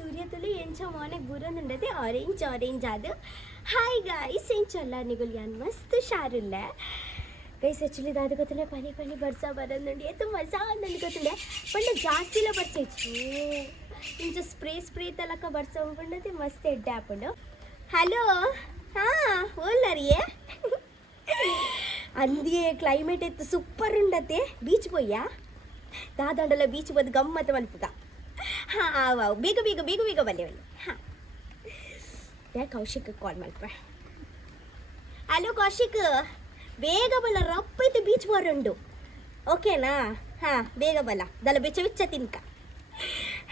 ಸೂರ್ಯತುಲು ಎಂಚ ಮಾನೆಗ್ ಬುರನುಂಡದೆ ಆರೆಂಜ್ ಅದು hi guys ಎಂಚಲ್ಲ ನಿಗುಲ್ ಯಾನ್ ಮಸ್ತ್ ಶಾರುಲ್ಲ ಗೈಸ್ ಆ್ಯಕ್ಚುಲಿ ದಾದ ಗೊತ್ತುಂಡೆ ಪನಿ ಪನಿ ಬರ್ಸ ಬರೋದುಂಡು ಎತ್ತು ಮಜಾ ಅಂದಂಡು ಗೊತ್ತುಂಡೆ ಪಂಡ ಜಾಸ್ತಿಲ ಬರ್ಸೈತು ಇಂಚ ಸ್ಪ್ರೇ ತಲಕ ಬರ್ಸ ಉಂಡದೆ ಮಸ್ತ್ ಎಡ್ಡೆ ಆಪುಂಡು ಹಲೋ ಹಾಂ ಓಲ್ಲರಿಯೇ ಅಂದಿಯೇ ಕ್ಲೈಮೇಟ್ ಎತ್ತು ಸೂಪರ್ ಉಂಡತೆ ಬೀಚ್ ಪೋಯ್ಯಾ ದಾದಾಂಡಲ ಬೀಚ್ ಬಂದು ಗಮ್ಮತ್ತು ಮಲ್ಪುಗ ಹಾಂ ಆವ್ ಬೇಗ ಬೇಗ ಬೇಗ ಬೇಗ ಬನ್ನಿ ಹಾಂ ಕೌಶಿಕ್ ಕಾಲ್ ಮಲ್ಪ ಹಲೋ ಕೌಶಿಕ್ ಬೇಗ ಬಲ್ಲ ರಪ್ಪೈತೆ ಬೀಚ್ ಬರೋಂಡು ಓಕೆನಾ ಹಾಂ ಬೇಗ ಬಲ್ಲ ದಲ ಬೆಚ್ಚ ತಿನ್ಕ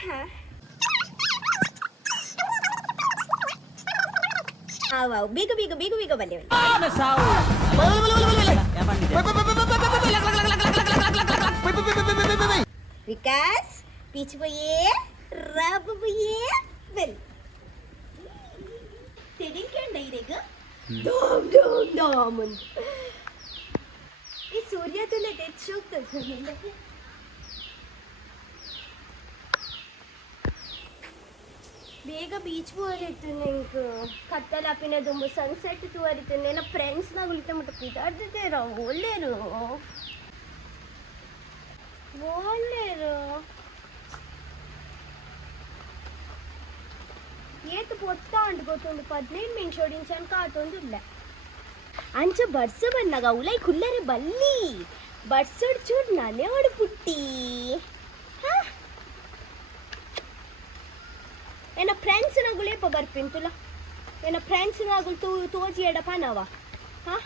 ಹಾಂ ಆವ್ ಬೇಗ ಬೇಗ ಬೇಗ ಬೇಗ ಬನ್ನಿ ವಿಕಾಸ್ ಬೀಚ್ ಬೊಯ್ಯೇ ರಬ್ ಬೊಯ್ಯೇ ಬೆಲ್ ತೆಡಿಂಕಂಡ ಇರೇಗ ಡಾಮ್ ಡಾಮ್ ಡಾಮ್ ಅಂತ ಈ ಸೂರ್ಯ ತುಲೆ ತೆಚ್ಚೋಗ್ತದೆ ಬೇಗ ಬೀಚ್ ಹೋರಿತ್ತು ನಂಗೆ ಕತ್ತಲಾಪಿನ ದುಂಬು ಸನ್ಸೆಟ್ ತೋರಿತ್ತು ನನ್ನ ಫ್ರೆಂಡ್ಸ್ನಾಗ ಉಳಿತ ಮುಟ್ಟ ಪಿದಾಡ್ತಿದ್ದೀರ ಒಳ್ಳೆಯರು ಏತು ಪೊತ್ತ ಅಂಟು ಗೊತ್ತುಂಡು 15 ನಿಮಿಷ ಓಡಿಂಚನ್ ಕಾಟೊಂದಿಲ್ಲ ಅಂಚ ಬಡ್ಸ ಬಂದಾಗ ಉಲೈ ಕುಲ್ಲರೆ ಬಲ್ಲಿ ಬಡ್ಸೋಡ್ ಚೂಡ್ ನಾನೇ ಹೊಡು ಪುಟ್ಟಿ ಏನ ಫ್ರೆಂಡ್ಸ್ ನಾಗುಲೇಪ ಬರ್ಪಿನ್ ತುಲ ಏನ ಫ್ರೆಂಡ್ಸ್ ನಾಗುಲ್ ತೋಜಿ ಎಡಪ ನಾವ ಹಾ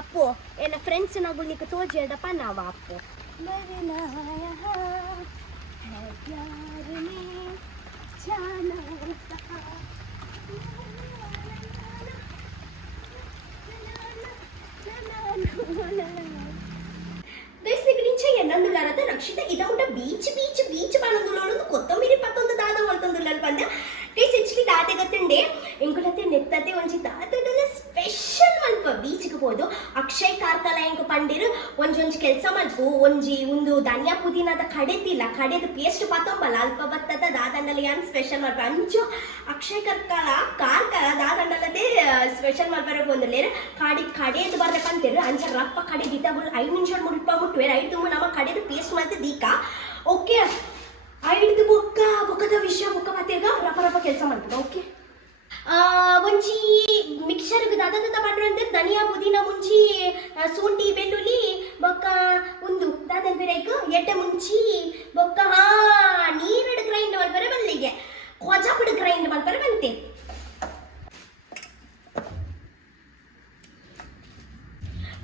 ಅಪ್ಪೋ ಏನ ಫ್ರೆಂಡ್ಸ್ ನಾಗುಲ್ ನಿಕ್ಕ ತೋಜಿ ಎಡಪ ನಾವ ಅಪ್ಪೋ ఎన్నందులారత రక్షిత ఇదొకట బీచ్ బీచ్ బీచ్ పనందులోను కొత్తమీరి పక్కందు దాద వల్తందులారు పంద ಟೇಸ್ ಹೆಚ್ಚಿಗೆ ದಾತೆ ಗೊತ್ತುಂಡೆ ಇಂಕುಲತೆ ನೆತ್ತತೆ ಒಂಜಿ ದಾತಡಲ ಸ್ಪೆಷಲ್ ಮಲ್ಪ ಬೀಚ್ಗೆ ಹೋದು ಅಕ್ಷಯ್ ಕಾರ್ಕಲ ಇಂಕ ಪಂಡಿರು ಒಂಜೊಂಜಿ ಕೆಲಸ ಮಲ್ಪು ಒಂಜಿ ಒಂದು ಧನ್ಯ ಪುದೀನದ ಕಡೆದಿಲ್ಲ ಕಡೆದು ಪೇಸ್ಟ್ ಪತ್ತೊಂಬಲ್ಲ ಅಲ್ಪ ಬತ್ತದ ದಾದಂಡಲ ಯಾನ್ ಸ್ಪೆಷಲ್ ಮಲ್ಪ ಅಂಚು ಅಕ್ಷಯ್ ಕಾರ್ಕಲ ದಾದಂಡಲದೇ ಸ್ಪೆಷಲ್ ಮಲ್ಪರ ಬಂದುಲ್ಲೇರು ಕಡೆದು ಬರ್ಬೇಕಂತೀರು ಅಂಚ ರಪ್ಪ ಕಡೆ ದಿತಾಗುಳು 5 ನಿಮಿಷ ಮುಲ್ಪ ಮುಟ್ವೇರು 5 ತುಂಬ ನಮ್ಮ ಕಡೆದು ಪೇಸ್ಟ್ ಮತ್ತೆ ದೀಕ ಓಕೆ ಐದು ಬೊಕ್ಕದ ವಿಷಯ ಬೊಕ್ಕ ಮತ್ತೆಗ ರಪ ಕೆಲಸ ಮಾಡ್ತದೆ ಓಕೆ ಒಂಜಿ ಮಿಕ್ಸರ್ಗೆ ದಾದ ಮಾಡ್ರು ಅಂದ್ರೆ ಧನಿಯಾ ಪುದೀನ ಮುಂಚಿ ಶುಂಠಿ ಬೆಳ್ಳುಳ್ಳಿ ಬೊಕ್ಕ ಒಂದು ದಾದನ್ ಬೇರೆಗ್ ಎಡ್ಡೆ ಮುಂಚಿ ಬೊಕ್ಕ ನೀರಡು ಗ್ರೈಂಡ್ ಮಲ್ಪರೆ ಬಲ್ಲಿಗೆ ಕೊಜಾಪುಡು ಗ್ರೈಂಡ್ ಮಲ್ಪರೆ ಬಂತೆ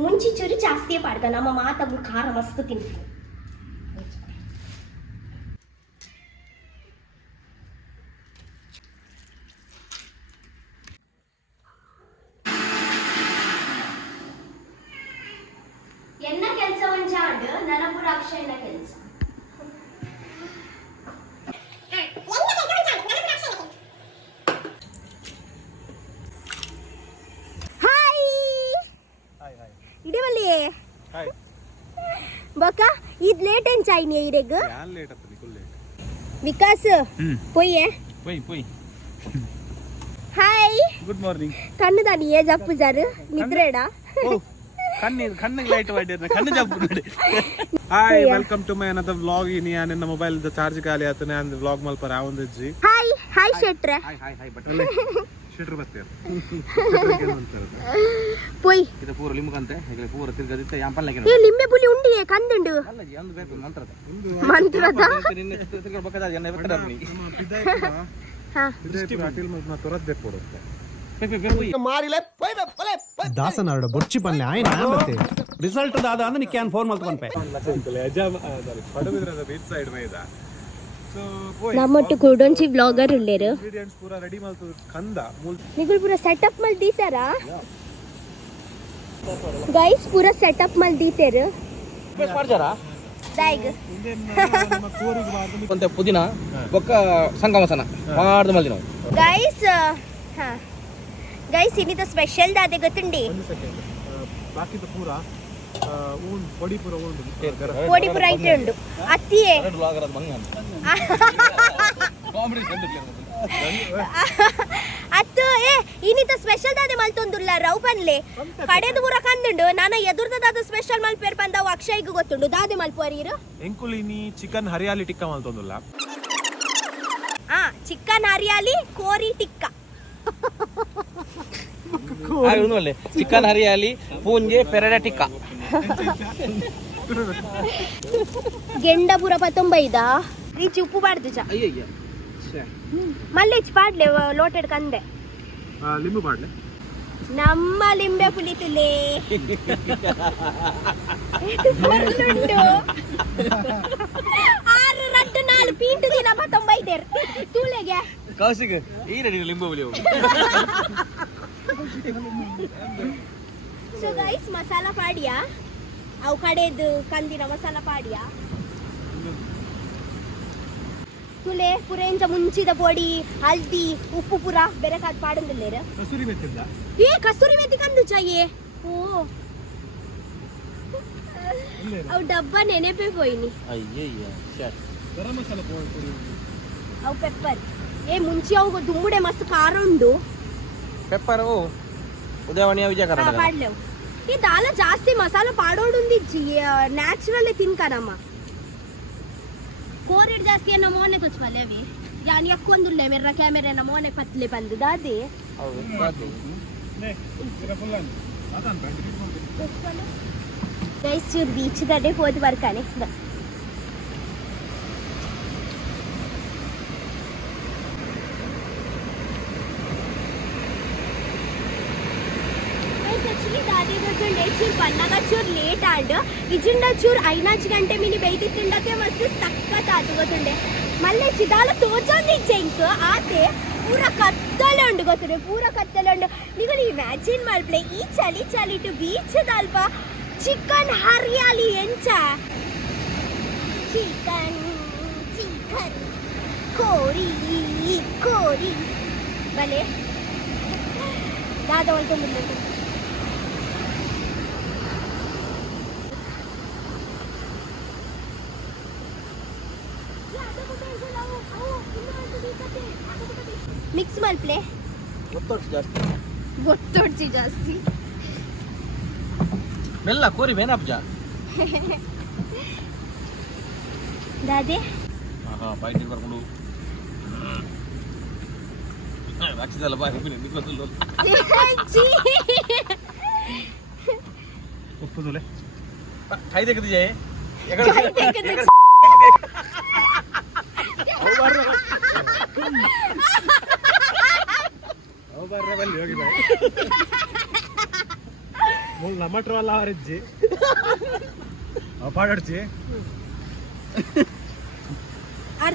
ಮುಂಚಿ ಚೂರು ಜಾಸ್ತಿಯೇ ಪಾಡ್ದ ನಮ್ಮ ಮಾತಾಗ ಖಾರ ಮಸ್ತ್ ತಿಂತೀವಿ ಎನ್ನ ಕೆಲಸ ಒಂಜಾಂಡ್ ನನಪುರ ಅಕ್ಷಯನ ಕೆಲಸ ಹಾಯ್ ಇಡವಲ್ಲಿ ಹಾಯ್ ಬಕ ಇದ್ ಲೇಟ್ ಏನ್ ಚಾಯ್ನಿ ಇರೆಗ ಯಾನ್ ಲೇಟ್ ಅಪ್ಪ ಫುಲ್ ಲೇಟ್ ವಿಕಾಸ್ ಪೊಯ್ಯೆ ಪೊಯ್ ಹಾಯ್ ಗುಡ್ ಮಾರ್ನಿಂಗ್ ಕಣ್ಣದ ನೀ ಜಪ್ಪು ಜಾರು ನಿದ್ರೆಡ ಕಣ್ಣಿಗೆ ಲೈಟ್ ಮಾಡಿದ್ರೆ ಕಣ್ಣು ಜಪ್ಪು ನೋಡಿ hi welcome to my another vlog ಇನಿ ನನ್ನ ಮೊಬೈಲ್ ಚಾರ್ಜ್ ಖಾಲಿ ಆಯ್ತು ನಾನು ವ್ಲಾಗ್ ಮಲ್ಪರ ಆವಂದಜ್ಜಿ ಹಾಯ್ ಶೆಟ್ರೆ ಹಾಯ್ ಬಟ್ ಶೆಟ್ರು ಬರ್ತೀರ ಪೊಯ್ ಇದು ಪೂರ ಲಿಂಬಕಂತೆ ಈಗ ಪೂರ ತಿರ್ಗದಿತ್ತ ಯಾಂಪಲ್ ಏ ಲಿಂಬೆ ಬುಲಿ ಉಂಡಿಯೇ ಕಂದುಂಡು ಅಲ್ಲಜಿ ಒಂದು ಬೇಕು ಮಂತ್ರದ ನಿನ್ನೆ ತಿರ್ಗ ಬಕದ ಎನ್ನ ಬಕದ ನೀ ಹಾ ದೃಷ್ಟಿ ಬಾಟಿಲ್ ಮತ ತೊರದ್ದೆ ಕೊಡುತ್ತೆ ದಾಸನಾರಡ ಬೊಚ್ಚಿ ಪಲ್ಲೆ ಆಯ್ನ ಮತ್ತೆ ರಿಸಲ್ಟ್ ದಾದ ಅಂದ್ರೆ ನೀ ಕ್ಯಾನ್ ಫೋನ್ ಮಲ್ಕೊಂಡ್ಪೆ ನಮ್ಮಟ್ಟು ಕೂಡೊಂಚಿ ವ್ಲಾಗರ್ ಉಳ್ಳೇರು ಇಂಗ್ರೀಡಿಯೆಂಟ್ಸ್ ಪೂರ ರೆಡಿ ಮಲ್ತು ಕಂದ ನಿಗುಲ್ ಪೂರ ಸೆಟಪ್ ಮಲ್ ದೀತಾರ ಗೈಸ್ ಪೂರ ಸೆಟಪ್ ಮಲ್ ದೀತೇರು ಮಾಡ್ಜಾರಾ ದೈಗ್ ಕೊಂತೆ ಪುದೀನ ಬೊಕ್ಕ ಸಂಗಮಸನ ಮಾಡ್ದ ಮಲ್ದಿ ನಾವು ಗೈಸ್ ಹಾ ಗೈಸ್ ಇನ್ನಿದ ಸ್ಪೆಷಲ್ ದಾದೆ ಗೊತ್ತುಂಡಿ ಬಾಕಿದ ಪೂರ ಪೊಡಿ ಪೂರ ಪೊಡಿ ಪೂರ ಐತೆ ಉಂಡು ಅತ್ತಿಯೇ ಅತ್ತು ಇನ್ನಿತ ಸ್ಪೆಷಲ್ ದಾದೆ ಮಲ್ತೊಂದುಲ್ಲ ರವ್ ಪನ್ಲೆ ಕಡೆದು ಪೂರ ಕಂದುಂಡು ನಾನು ಎದುರ್ದ ದಾದ ಸ್ಪೆಷಲ್ ಮಲ್ಪೇರ್ ಬಂದವು ಅಕ್ಷಯ್ಗೆ ಗೊತ್ತುಂಡು ದಾದೆ ಮಲ್ಪುವರೀರು ಎಂಕುಲಿನಿ ಚಿಕನ್ ಹರಿಯಾಲಿ ಟಿಕ್ಕ ಮಲ್ತೊಂದುಲ್ಲ ಚಿಕನ್ ಹರಿಯಾಲಿ ಕೋರಿ ಟಿಕ್ಕ ಚಿಕನ್ ಹರಿಯಾಲಿ ಪೂಂಜೆ ಪೆರಡ ಟಿಕ್ಕ ಗೆಂಡ ಪೂರ 19 ಈಚೆ ಉಪ್ಪು ಬಾಡ್ದು ಚಾ ಮಲ್ಲೆ ಪಾಡ್ಲೆ ಲೋಟೆಡ್ ಕಂದೆ ಲಿಂಬು ಪಾಡ್ಲೆ ನಮ್ಮ ಲಿಂಬೆ ಪುಲಿತುಲೆ ಉಂಟು 6 ರಟ್ಟು 4 ಪೀಂಟು ದಿನ 19 ತೂಳೆಗೆ ಕೌಸಿಗೆ ಈ ರೆಡಿ ಲಿಂಬು ಬಲಿ ಹೋಗು ಸೊ ಗೈಸ್ ಮಸಾಲಾ ಪಾಡಿಯಾ ಅವು ಕಡೆದು ಕಂದಿನ ಮಸಾಲಾ ಪಾಡಿಯಾ ತುಲೆ ಪುರೇಂಚ ಮುಂಚಿದ ಪೊಡಿ ಹಲ್ದಿ ಉಪ್ಪು ಪುರ ಬೆರಕಾದ್ ಪಾಡಂದಿಲ್ಲೇರ ಕಸೂರಿ ಮೆತ್ತಿದ್ದ ಕಸ್ತೂರಿ ಮೆಥಿ ಕಂದು ಚಾಯೇ ಓ ಅವು ಡಬ್ಬ ನೆನೆಪೇ ಪೋಯಿನಿ ಗರಂ ಮಸಾಲ ಪುಡಿ ಅವು ಪೆಪ್ಪರ್ ಮುಂಚೆ ಅವು ದುಂಬುಡೆ ಮಸ್ತ್ ಖಾರ ಉಂಡು ಪೆಪ್ಪರ್ ಉದಯವಾಣಿಯ ವಿಜಯ ಕರ್ನಾಟಕ ಪಾಡ್ಲೆವು ಈ ದಾಲ ಜಾಸ್ತಿ ಮಸಾಲ ಪಾಡೋಡುಂದಿಜ್ಜಿ ನ್ಯಾಚುರಲ್ ತಿನ್ಕನಮ್ಮ ಕೋರಿಡ್ ಜಾಸ್ತಿ ನಮ್ಮ ಮೋನೆ ತುಚ್ಪಲ್ಲೆ ಅವಿ ಯಾನ್ ಯಾಕೊಂದುಲ್ಲೆ ಮೆರ್ರ ಕ್ಯಾಮೆರಾ ನಮ್ಮ ಮೋನೆ ಪತ್ಲೆ ಬಂದು ದಾದೆ ಗೈಸ್ ಚೂರು ಬೀಚ್ ದಡ್ಡೆ ಹೋದ್ ಬರ್ಕಾನೆ ಚೂರು ಬಣ್ಣಗ ಚೂರು ಲೇಟ್ ಆಡ್ ಇಜಿಂಡ ಚೂರು 5 ಗಂಟೆ ಮಿನಿ ಬೈದಿ ತಿಂಡಕ್ಕೆ ಮಸ್ತ್ ಸಖತ್ ಆತು ಗೊತ್ತುಂಡೆ ಮಲ್ಲೆ ಚಿದಾಲ ತೋಚೊಂದಿಚ್ಚೆ ಇಂಕ್ ಆತೆ ಪೂರ ಕತ್ತಲೆ ಉಂಡು ಗೊತ್ತುಂಡೆ ಪೂರ ಕತ್ತಲೆ ಉಂಡು ನೀವು ಇಮ್ಯಾಜಿನ್ ಮಾಡ್ಪ್ಲೆ ಈ ಚಳಿ ಚಳಿಟು ಬೀಚ್ ದಲ್ಪ ಚಿಕನ್ ಹರಿಯಾಲಿ ಎಂಚ ಚಿಕನ್ ಚಿಕನ್ ಕೋರಿ ಕೋರಿ ಬಲೆ ದಾದ ಹೊಲ್ಕೊಂಡು ಮಿಕ್ಸ್ ಮಲ್ಪ್ಲೆ ಒತ್ತೊಡ್ಸಿ ಜಾಸ್ತಿ ಮೆಲ್ಲ ಕೋರಿ ಬೇನಪ್ಪ ದಾದೆ ಬೈಟ್ ಬರ್ಕೊಂಡು ರಾಕ್ಷಿಸಲ್ಲ ಬಾಯಿ ನಿಕ್ಕೊಲ್ಲ ಉಪ್ಪುದುಲೆ ಕೈ ತೆಗೆದಿಜೆ ಲಮಟ್ರು ಅಲ್ಲ ಅವರಜ್ಜಿ ಪಾಡಡ್ಜಿ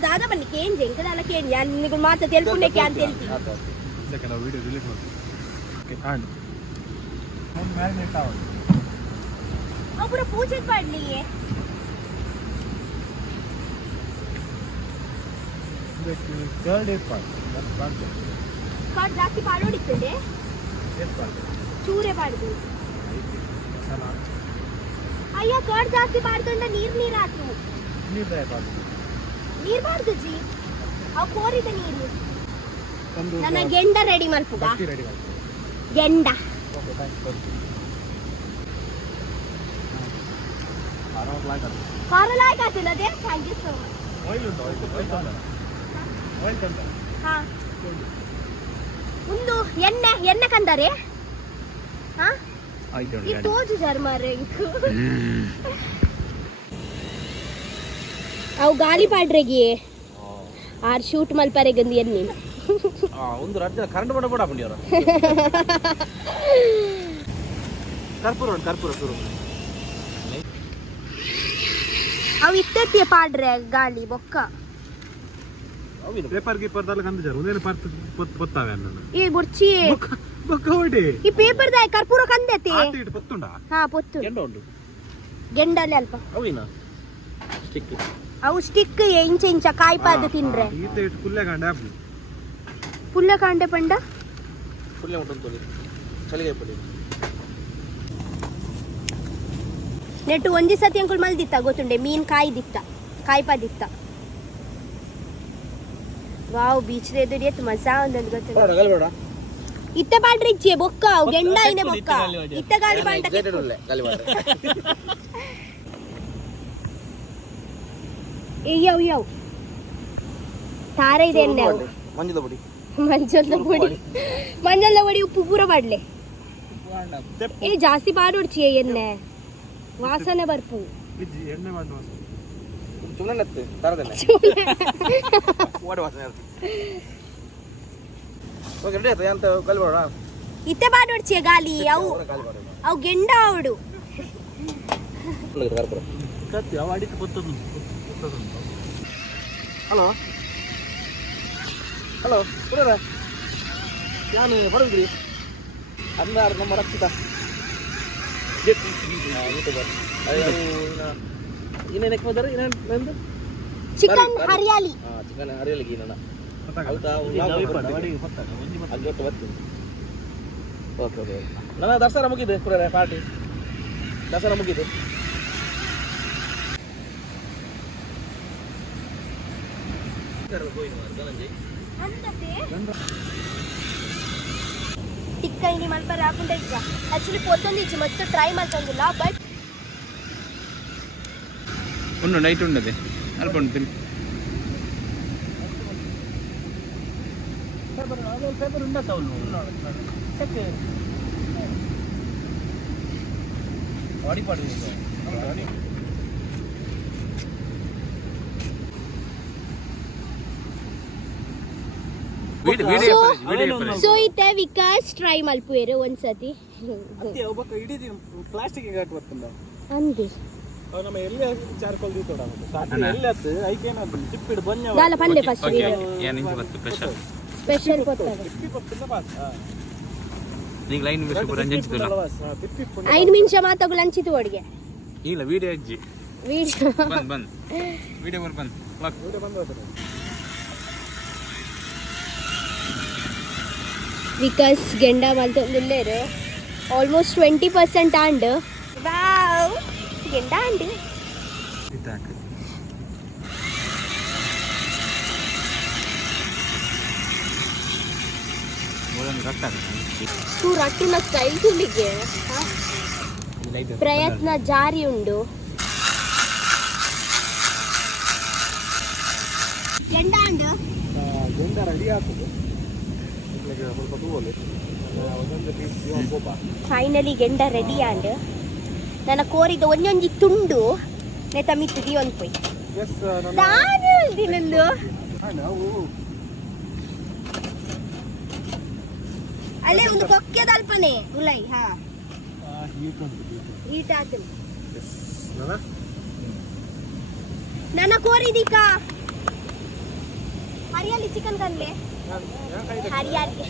ದಾದ ಬನ್ನಿ ಕೇಂಜ್ ಎಂಕದಲ್ಲ ಕೇಂಜ್ ನಿನಗೆ ಮಾತು ತೆಲ್ಪುಂಡೆಕ್ಕೆ ಅಂತ ಹೇಳ್ತೀನಿ ಇದಕ್ಕೆ ನಾವು ವಿಡಿಯೋ ರಿಲೀಸ್ ಮಾಡ್ತೀವಿ ಆ್ಯಂಡ್ ಮ್ಯಾರಿನೇಟ್ ಆಗೋದು ಪೂರ ಪೂಜೆ ಪಾಡ್ಲಿ ಕರ್ಡ್ ಏಟ್ ಪಾಡ್ ಕಾರ್ಡ್ ಜಾಸ್ತಿ ಪಾಡೋಡಿತ್ತದೆ ಏಟ್ ಪಾಡ್ ಚೂರೆ ಪಾಡ್ದು ಮಸಾಲ ಅಯ್ಯ ಕಾರ್ಡ್ ಜಾಸ್ತಿ ಪಾಡ್ಕೊಂಡ ನೀರ್ ಹಾಕು ನೀರು ಪಾಡ್ ನೀರ್ ಬಾರ್ದು ಜಿ ಅವು ಕೋರಿದ ನೀರು ನನ್ನ ಗೆಂಡ ರೆಡಿ ಮಲ್ಪುಗ ರೆಡಿ ಮಾಡ್ತೀವಿ ಗೆಂಡ ಓಕೆ ಥ್ಯಾಂಕ್ಸ್ ಖಾರ ಲಾಯ್ಕ್ ಆಗ್ತದೆ thank you so much oil ಉಂಟು ಆಯಿಲ್ ತಂದ ಹಾ ಒಂದು ಎಣ್ಣೆ ಕಂದರೆ ಹಾ ಈ ತೋಜು ಜರ್ಮಾರೆ ಅವು ಗಾಳಿ ಪಾಡ್ರೆಗಿ ಆರ್ ಶೂಟ್ ಮಲ್ಪರೆಗಂದು ಎಣ್ಣೆ ಒಂದು ರಾಜ್ಯ ಕರೆಂಟ್ ಬಡ ಬಡ ಬಂಡಿ ಅವರು ಕರ್ಪೂರ ಶುರು ಅವು ಇತ್ತೆತ್ತಿಯ ಪಾಡ್ರೆ ಗಾಳಿ ಬೊಕ್ಕ ಪೇಪರ್ ಗೀಪರ್ ದಲ್ಲ ಕಂದು ಜರು ಒಂದೇನು ಪಾರ್ಟ್ ಪೊತ್ತಾವೆ ಅನ್ನ ಈ ಬುರ್ಚಿ ಬೊಕ್ಕ ಹೊಡಿ ಈ ಪೇಪರ್ ದ ಕರ್ಪೂರ ಕಂದೆತಿ ಇಟ್ಟು ಪೊತ್ತುಂಡ ಹಾ ಪೊತ್ತು ಎಂಡ ಉಂಟು ಗೆಂಡಲ್ಲಿ ಅಲ್ಪ ಅವಿನ ಸ್ಟಿಕ್ ಅವು ಸ್ಟಿಕ್ ಇಂಚ ಕಾಯ್ಪಾದು ತಿನ್ರೆ ಈತ ಇಟ್ಟು ಕುಲ್ಲೆ ಗಂಡ ಪುಲ್ಲ ಕಾಂಡೆ ಪಂಡ ಫುಲ್ ಉಂಟು ಚಳಿಗೆ ಪುಡಿ ನೆಟ್ಟು ಒಂದಿ ಸತಿ ಅಂಕುಲ್ ಮಲ್ದಿತ್ತ ಗೊತ್ತುಂಡೆ ಮೀನ್ ಕಾಯ್ದಿತ್ತ ಕಾಯ್ಪಾದಿತ್ತ ವಾವ್ ಬೀಚ್ ದೇ ಎತ್ತು ಮಜಾ ಒಂದೊಂದು ಗೊತ್ತಿಲ್ಲ ಗಾಳಿ ಬೇಡ ಇತ್ತ ಬಾಡ್ರಿ ಇಚ್ಚೆ ಬೊಕ್ಕ ಅವು ಗೆಂಡ ಐನೆ ಬೊಕ್ಕ ಇತ್ತ ಗಾಳಿ ಬಾಂಟ ಗಾಳಿ ಬೇಡ ಯವ್ ತಾರೆ ಇದೆ ಎಣ್ಣೆ ಅವು ಮಂಜುದ ಪುಡಿ ಮಂಜಲ್ದ ಪುಡಿ ಉಪ್ಪು ಪೂರ ಬಾಡ್ಲೆ ಏ ಜಾಸ್ತಿ ಬಾಡೋಡ್ಚಿ ಎಣ್ಣೆ ವಾಸನೆ ಬರ್ಪು ಎಣ್ಣೆ ಮಾಡುವ ಸುಮ್ಮನೆ ನತ್ತು ತರದಲ್ಲ ಓಡಿ ವಾಸನೆ ಇರುತ್ತೆ ಓಕೆ ರೆಡಿ ಆಯ್ತು ಅಂತ ಗಾಳಿ ಬೇಡ ಇತ್ತೆ ಬಾಡೋಡ್ಚಿ ಗಾಲಿ ಅವು ಗಾಳಿ ಬೇಡ ಅವು ಗೆಂಡ ಅವಡು ಕತ್ತಿ ಅವ ಅಡಿಕೆ ಗೊತ್ತದು ಹಲೋ ಹಲೋ ಪುರರ ನಾನು ಬರೋದ್ರಿ ಅಂದಾರ ನಮ್ಮ ರಕ್ಷಿತ ಇನ್ನೇನಕ್ಕೆ ಹೋದಾರೆ ಇನ್ನೇನು ಚಿಕನ್ ಹರಿಯಾಲಿ ಚಿಕನ್ ಹರಿಯಲಿಗೆ ನಾನು ಹೌದಾ ಅಲ್ಲಿಟ್ಟು ಬರ್ತೀನಿ ಓಕೆ ಓಕೆ ನನ್ನ ದಸರಾ ಮುಗಿದೆ ಪುರರ ಪಾರ್ಟಿ ದಸರಾ ಮುಗಿದೆ ಟಿಕ್ಕ ಇನಿ ಮಲ್ಪರ ಹಾಕೊಂಡೆ ಇದ್ದ ಆಕ್ಚುಲಿ ಪೊತ್ತೊಂದಿಚ್ಚು ಮಸ್ತ್ ಟ್ರೈ ಮಾಡ್ತಂದಿಲ್ಲ ಬಟ್ ಉಂಡು ನೈಟ್ ಉಂಡದೆ ಅಲ್ಪ ಉಂಟು ತಿನ್ನಿ ಪೇಪರ್ ಉಂಡ ತೌಲು ವಾಡಿ ಪಾಡಿ ಸೊ ಇತ್ತೆ ವಿಕಾಸ್ ಟ್ರೈ ಮಲ್ಪುವೆರು ಒಂದ್ಸತಿ ಇಡೀ ಪ್ಲಾಸ್ಟಿಕ್ ಹಾಕಿ ಬರ್ತಲ್ಲ ಅಂದೆ ನಮ್ಮ ಎಲ್ಲಿ ಚಾರ್ಕೋಲ್ ದೀತೋಡ ಎಲ್ಲಿ ಹತ್ತು ಐಕೇನಾದ್ರು ಚಿಪ್ಪಿಡು ಬನ್ಯ ದಾಲ ಪಲ್ಲೆ ಫಸ್ಟ್ ಸ್ಪೆಷಲ್ ಕೊತ್ತಾಗ ಈಗ ಲೈನ್ ಮಿಸ್ ಪೂರ ಅಂಜಿತಿಲ್ಲ 5 ನಿಮಿಷ ಮಾತಾಗು ಲಂಚಿತು ಒಡಿಗೆ ಇಲ್ಲ ವಿಡಿಯೋ ಅಜ್ಜಿ ವಿಡಿಯೋ ಬಂದ್ ವಿಡಿಯೋ ಬಂದ್ ವಿಡಿಯೋ ಬಂದ್ ವಿಕಾಸ್ ಗೆಂಡ ಮಲ್ತೊಂದುಲ್ಲೇರು ಆಲ್ಮೋಸ್ಟ್ 20% ಆಂಡ್ ವಾವ್ ಗೆಂಡ ಆಂಡ್ ಇದಾಕ ಓಡನ್ ರಟ್ಟ ತೂ ರಟ್ಟಿನ ಸ್ಟೈಲ್ ತುಲಿಗೆ ಪ್ರಯತ್ನ ಜಾರಿ ಉಂಡು ಗೆಂಡ ಆಂಡ್ ಗೆಂಡ ರೆಡಿ ಆಗ್ತದೆ ಸ್ವಲ್ಪ ತೂವಲ್ಲಿ ಒಂದೊಂದು ಪೀಸ್ ಗೋಪ ಫೈನಲಿ ಗೆಂಡ ರೆಡಿ ಆಂಡ್ ನನ್ನ ಕೋರಿದ ಒಂದೊಂಜಿ ತುಂಡು ನೆತ ಮಿತ್ತು ದಿಯೊಂದು ಪೊಯ್ ಎಸ್ ನಾನು ಹೇಳ್ತೀನಂದು ನಾವು ಅಲ್ಲೇ ಒಂದು ಕೊಕ್ಕೆದ ಅಲ್ಪನೆ ಉಲೈ ಹಾ ಈಟ ಆತು ನನ್ನ ಕೋರಿದಿಕ ಹರಿಯಾಲಿ ಚಿಕನ್ ಕನ್ಲೆ ಹರಿಯಾಲಿ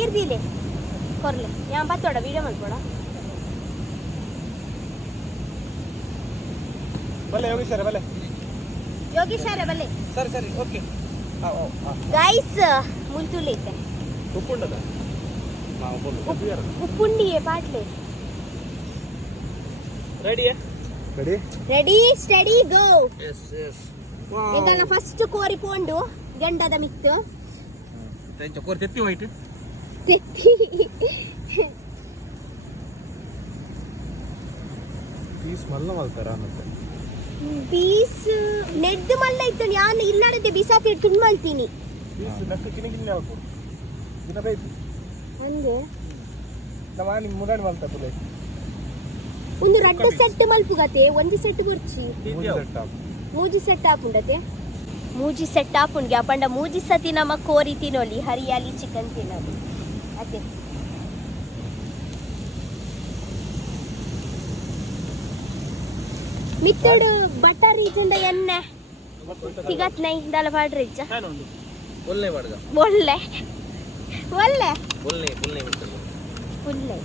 ಇರ್ದಿಲೆ ಕೊರ್ಲೆ ಯಾನ್ ಬತ್ತೋಡ ವಿಡಿಯೋ ಮಾಡ್ಬೋಡ ಬಲ್ಲೆ ಯೋಗೀಶ್ ಬಲ್ಲೆ ಯೋಗೀಶಾರೆ ಬಲ್ಲೆ ಸರಿ ಸರಿ ಓಕೆ ಗೈಸ್ ಮುಲ್ತುಲೆ ಇತ್ತೆ ಉಪ್ಪುಂಡದ ಉಪ್ಪುಂಡಿಯೇ ಪಾಟ್ಲೆ ರೆಡಿಯಾ ready ready steady go yes yes ಇದನ್ನ ಫಸ್ಟ್ ಕೋರಿ ಪೋಂಡು ಗಂಡದ ಮಿತ್ತು ಚಕೋರ್ ತೆತ್ತಿ ಹೋಯ್ತು ತೆತ್ತಿ ಪೀಸ್ ಮಲ್ಲ ಮಾಡ್ತಾರ ಮತ್ತೆ ಪೀಸ್ ನೆಡ್ದು ಮಲ್ಲ ಇತ್ತು ಯಾನ್ ಇಲ್ಲಾಡದೆ ಬಿಸಾತಿ ತುಂಡು ಮಾಡ್ತೀನಿ ಪೀಸ್ ನಕ್ಕ ಕಿನಿ ಕಿನಿ ಹಾಕು ದಿನ ಬೇಕು ಅಂದೆ ನಮ್ಮ ನಿಮ್ಮ ಮುರಾಡಿ ಮಾಡ್ತಾ ತುಲೆ ಒಂದು ರಡ್ಡು ಸೆಟ್ ಮಲ್ಪುಗತೆ ಒಂಜಿ ಸೆಟ್ ಬರ್ಚಿ ಮೂಜಿ ಸೆಟ್ ಆಪುಂಡತೆ ಮೂಜಿ ಸೆಟ್ ಆಪುಂಡ್ಗೆ ಅಪಂಡ ಮೂಜಿ ಸತಿ ನಮ್ಮ ಕೋರಿ ತಿನ್ನೋಲಿ ಹರಿಯಾಲಿ ಚಿಕನ್ ತಿನ್ನೋಲಿ ಅದೇ ಮಿತ್ತಡು ಬಟರ್ ಈಜಂಡ ಎಣ್ಣೆ ಸಿಗತ್ ನೈ ದಾಲ ಪಾಡ್ರಿ ಇಜ್ಜ ಒಳ್ಳೆ ಮಾಡ್ಗ ಒಳ್ಳೆ ಒಳ್ಳೆ ಒಳ್ಳೆ ಒಳ್ಳೆ ಮಾಡ್ತಾರೆ ಒಳ್ಳೆ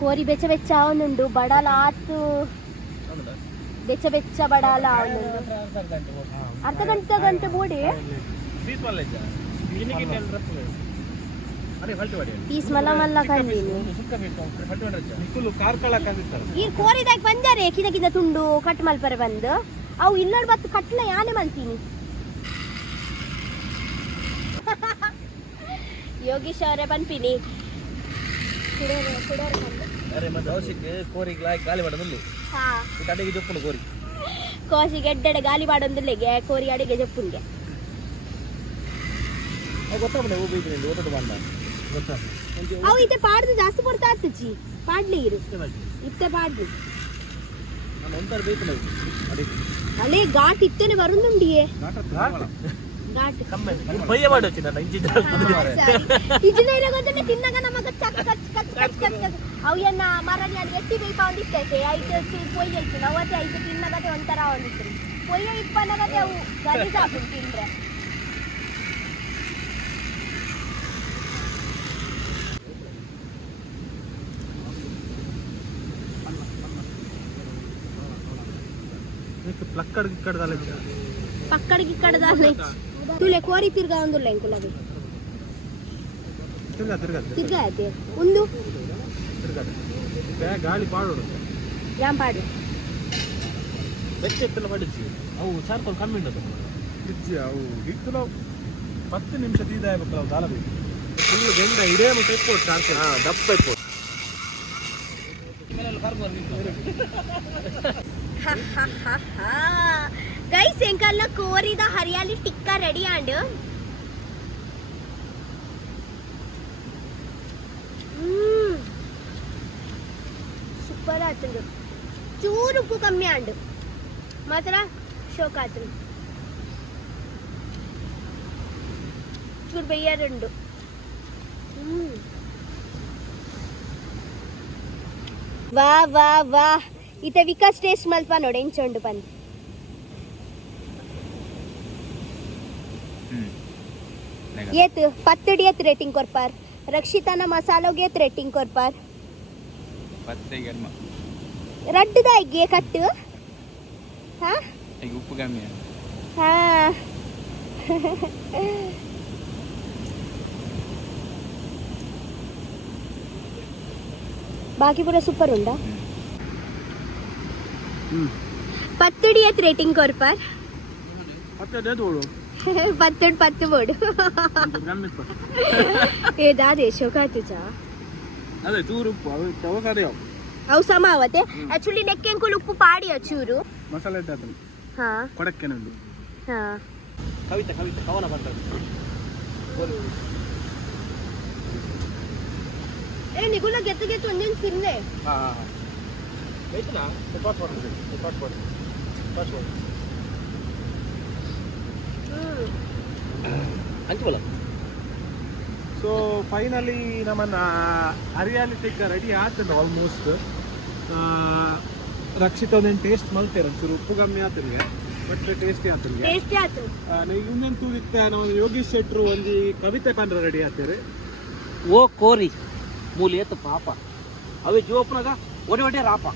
ಕೋರಿ ಬೆಚ್ಚ ಬೆಚ್ಚ ಅವನುಂಡು ಬಡಲ ಆತು ಬೆಚ್ಚ ಬೆಚ್ಚ ಬಡಲ ಅವನುಂಡು ಅರ್ಧ ಗಂಟೆ ಬೋಡಿ ಪೀಸ್ ಮಲ್ಲ ಇದ್ದ ಅರೆ ಫಲ್ಟ್ ಮಾಡಿ ಪೀಸ್ ಮಲ್ಲ ಮಲ್ಲ ಕಂದಿನಿ ಸುಕ್ಕ ಬೇಕು ಫಲ್ಟ್ ಮಾಡಿ ನಿಕ್ಕುಲು ಕಾರ್ಕಳ ಕಂದಿರ್ತಾರೆ ಈ ಕೋರಿದಾಗ ಬಂದಾರೆ ಕಿದ ತುಂಡು ಕಟ್ ಮಲ್ಪರೆ ಬಂದು ಅವು ಇಲ್ಲೋಡ್ ಬತ್ತು ಕಟ್ಲ ಯಾನೆ ಮಲ್ತೀನಿ ಯೋಗೀಶ್ ಅವರೇ ಬನ್ಪಿನಿ ಅರೆ ಮತ್ತೆ ಔಷಧಿಗೆ ಕೋರಿಗೆ ಗಾಳಿ ಮಾಡೋದಿಲ್ಲ ಹಾ ಕಡೆಗೆ ಜೊಪ್ಪುನು ಕೋರಿ ಕೋಸಿಗೆ ಎಡ್ಡೆಡೆ ಗಾಲಿ ಬಾಡೊಂದಿಲ್ಲೆಗೆ ಕೋರಿ ಅಡಿಗೆ ಜಪ್ಪುನ್ಗೆ ಗೊತ್ತಾಗ್ಬಿಡ ಹೂ ಬೀದಿನಲ್ಲಿ ಓದೋದು ಬಂದ ಗೊತ್ತಾಗ್ತದೆ ಅವು ಇತ್ತೆ ಪಾಡ್ದು ಜಾಸ್ತಿ ಕೊಡ್ತಾ ಇರ್ತಿಚ್ಚಿ ಪಾಡ್ಲಿ ಇರು ಇತ್ತೆ ಪಾಡ್ದು ನಾನು ಒಂಥರ ಬೇಯ್ತು ಅಡಿ ಅಲ್ಲೇ ಘಾಟ್ ಇತ್ತೇನೆ ಬರುಂದುಂಡಿಯೇ ಘಾಟ್ ಬಯ್ಯ ಮಾಡೋಚಿ ನನ್ನ ಇಂಚಿ ಇಜಿನ ಇರೋದಂದ್ರೆ ತಿನ್ನಾಗ ನಮಗ ಚಕ್ ಕಚ್ ಕಚ್ ಕಚ್ ಕಚ್ ಕಚ್ ಅವು ಎನ್ನ ಮರಳಿ ಅಲ್ಲಿ ಎತ್ತಿ ಬೇಯ್ಪ ಒಂದಿತ್ತೈತೆ ಐತೆ ಪೊಯ್ಯ ಇತ್ತು ಅವತ್ತೆ ಐತೆ ತಿನ್ನಗದೆ ಒಂಥರ ಒಂದಿತ್ತು ಪೊಯ್ಯ ಇಪ್ಪನಾಗದೆ ಅವು ಗಲೀಜಾಗ್ಬಿಟ್ಟು ತಿಂದ್ರೆ పక్కడికి ఇక్కడ దాని తులే కోరి తిరగా ఉందిలే ఇంకులది తిరగా అయితే ఉండు ಗಾಳಿ ಪಾಡೋಡು ಯಾಂ ಪಾಡು ಬೆಚ್ಚೆತ್ತಲ್ಲ ಮಾಡಿದ್ವಿ ಅವು ಚಾರ್ಕೋಲ್ ಕಮ್ಮಿ ಉಂಟು ಇಜ್ಜಿ ಅವು ಇಕ್ಕಲು 10 ನಿಮಿಷ ತೀದಾಗಬೇಕು ಅವು ದಾಲ ಬೇಕು ಫುಲ್ ಗೆಂಡ ಇಡೇ ಮತ್ತೆ ಇಟ್ಕೊಟ್ಟು ಚಾರ್ಕೋಲ್ ದಪ್ಪ ಇತ್ತು ಗೈಸ್ ಎಂಕಲ್ಲ ಕೋರಿದ hariyali tikka ready and super ಆತಂದು ಚೂರು ಉಪ್ಪು ಕಮ್ಮಿ ಆಂಡ್ ಮಾತ್ರ ಶೋಕ್ ಆತಂದು ಚೂರು ಬೇಯರುಂಡು ವಾ ವಾ ವಾ ಇತ ವಿಕಾಸ್ ಟೇಸ್ಟ್ ಮಲ್ಪ ನೋಡಿ ಎಂಚೊಂಡು ಬಂದು ಏತ್ 10 ಏತ್ ರೇಟಿಂಗ್ ಕೊರ್ಪಾರ್ ರಕ್ಷಿತಾನ ಮಸಾಲೋಗೆ ಏತ್ ರೇಟಿಂಗ್ ಕೊರ್ಪಾರ್ 10 ಗರ್ಮ ರಡ್ಡದ ಐಗೆ ಕಟ್ಟು ಹಾ ಈಗ ಉಪ್ಪು ಕಮ್ಮಿ ಹಾ ಬಾಕಿ ಪೂರ ಸೂಪರ್ ಉಂಟಾ 10 ಏತ್ ರೇಟಿಂಗ್ ಕೊರ್ಪಾರ್ 10 ತೋಡು 10 ಬೋರ್ಡ್ ಏ ದಾದೆ ಶೋಕಾತುಚಾ ಅದೇ ಚೂರು ಉಪ್ಪು ಅವು ಚವಕಾರಿಯವು ಅವು ಸಮ ಅವತ್ತೆ ಆಕ್ಚುಲಿ ನೆಕ್ಕೆಂಕುಲು ಉಪ್ಪು ಪಾಡಿ ಚೂರು ಮಸಾಲೆ ಇಟ್ಟು ಹಾ ಕೊಡಕ್ಕೆ ನಂದು ಹಾ ಕವಿತೆ ಕವನ ಬರ್ತದೆ ಏ ನಿಗುಲ ಗೆತ್ತು ಒಂದೇನು ತಿಂದೆ ಹಾ ಆಯ್ತನಾ ರೆಕಾರ್ಡ್ ಮಾಡ್ತೀವಿ ರೆಕಾರ್ಡ್ ಮಾಡಿ ಹಂಚಬೋಲ ಸೊ ಫೈನಲಿ ನಮ್ಮನ್ನ ಹರಿಯಾಲಿ ಟಿಕ್ಕ ರೆಡಿ ಆಗ್ತದೆ ಆಲ್ಮೋಸ್ಟ್ ರಕ್ಷಿತ ಒಂದೇನು ಟೇಸ್ಟ್ ಮಲ್ತೇನೆ ಒಂಚೂರು ಉಪ್ಪು ಕಮ್ಮಿ ಆಗ್ತಿರ್ಗೆ ಬಟ್ ಟೇಸ್ಟಿ ಆಗ್ತಿರ್ಗೆ ಟೇಸ್ಟಿ ಆಯ್ತು ಇನ್ನೇನು ತೂದಿತ್ತ ನಮ್ಮ ಯೋಗೀಶ್ ಶೆಟ್ರು ಒಂದು ಕವಿತೆ ಪಂದ್ರ ರೆಡಿ ಆಗ್ತೀರಿ ಓ ಕೋರಿ ಮೂಲಿ ಏತು ಪಾಪ ಅವೇ ಜೀವಪ್ಪನಾಗ ಒಡೆ ರಾಪ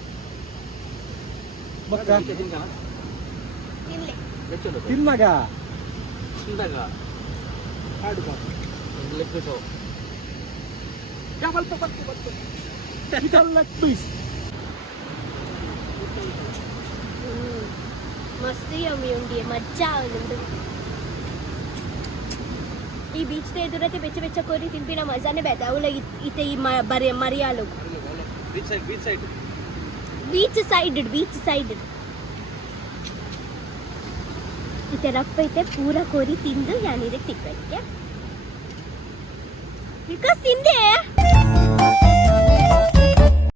ತಿನ್ನಾಗ ತಿಂದಾಗ ಹಾಡು ಪಾಪ ಲೆಕ್ಕ ಮಸ್ತ್ ಯಮ್ಮಿ ಉಂಡಿ ಮಜ್ಜಾ ಉಂಡು ಈ ಬೀಚ್ ಎದುರತೆ ಬೆಚ್ಚ ಕೋರಿ ತಿಂಪಿನ ಮಜಾನೇ ಬೇಡ ಅವಳ ಇತ್ತೆ ಈ ಮರಿಯಾಲು ಬೀಚ್ ಸೈಡ್ ಇತ್ತೆ ರಪ್ಪ ಐತೆ ಪೂರ ಕೋರಿ ತಿಂದು ಯಾನಿದೆ ತಿಕ್ಕಕ್ಕೆ ಬಿಕಾಸ್ ತಿಂದೆ